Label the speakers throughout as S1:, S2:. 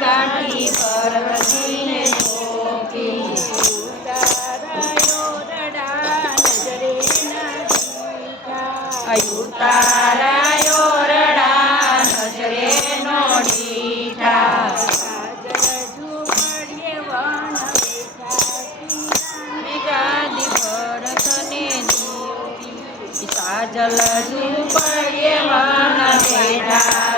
S1: ગાંઠી પર હસીને મોતી
S2: ઉતારાયો રડા નજરે ના
S1: ઉતારાયો રડા નજરે નોડીઠા સાજલ ઝૂપડીએ વન બેઠા.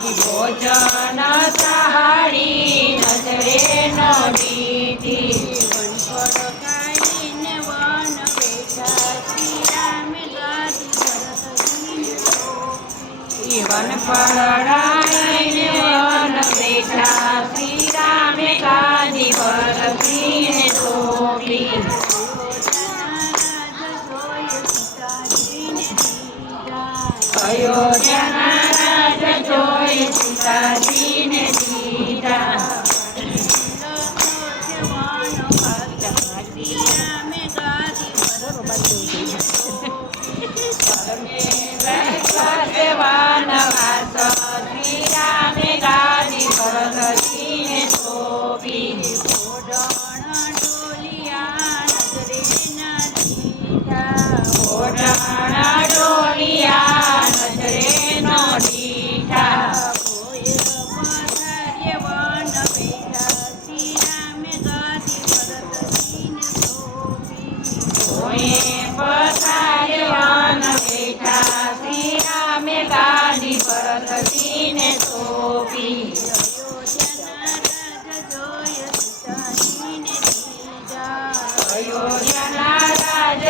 S1: ભોજન સહારી નજરે ન દીધી વન પડાઈને વન બેઠા શ્રી રામે કાજી પરખીને ધોબી અયોધ્યા Tati.